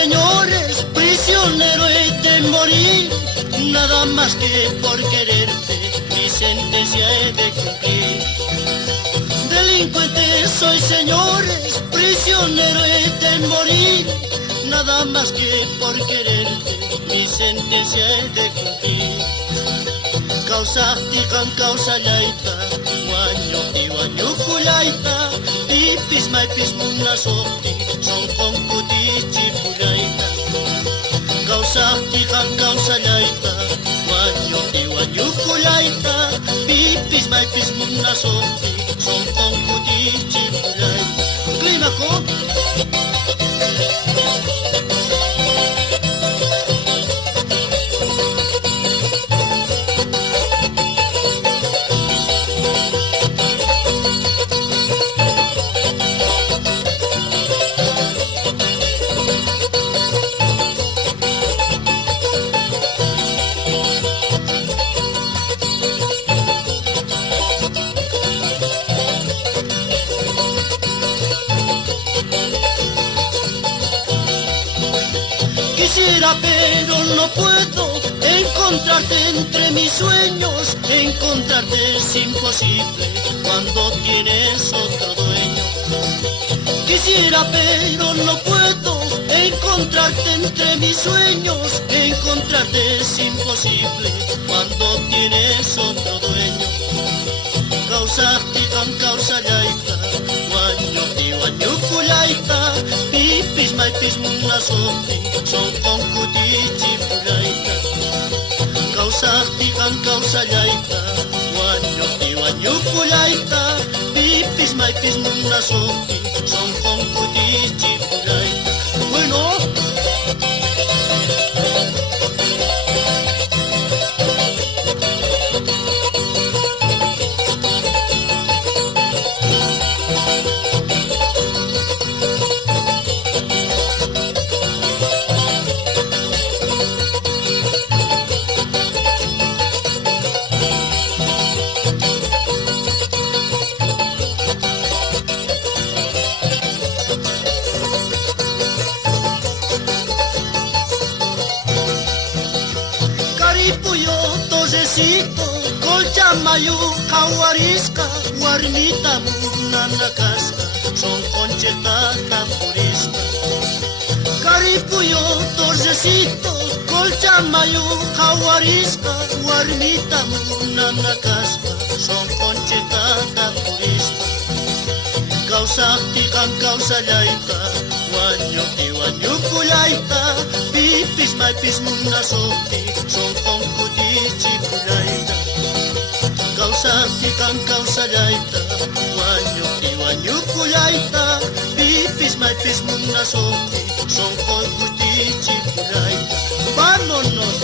señores, prisionero he de morir, nada más que por quererte, mi sentencia he de cumplir. Delincuente soy, señores, prisionero he de morir, nada más que por quererte, mi sentencia he de cumplir. Kausahtikan kausalaita, wanyo kulaita, ipis maipis muna sokti, songkong kuti chipulaita. Kausahtikan kausalaita, wanyo kulaita, ipis maipis muna sokti, songkong kuti chipulaita. Klima ko! Quisiera pero no puedo encontrarte entre mis sueños, encontrarte es imposible cuando tienes otro dueño. Quisiera pero no puedo encontrarte entre mis sueños, encontrarte es imposible cuando tienes otro dueño. Kausahtikan kausalaita, wanyo kulaita, ipis maipis muna sokti, songkong kuti chipulaita. Kausahtikan kausalaita, wanyo kulaita, ipis maipis muna sokti, songkong kuti chipulaita. Bueno. Puyo tosecito, colcha mayu, kawarisca, warmita munanakaska, son concheta tamburista. Caripuyo tosecito, colcha mayu, kawarisca, warmita munanakaska, son concheta tamburista. Kausahtikan kausalaita, wanyo kulaita, pipis maipis muna sokti, songkong kuti chipulaita. Kausahtikan kausalaita, wanyo kulaita, pipis maipis muna sokti, songkong kuti chipulaita. Vámonos.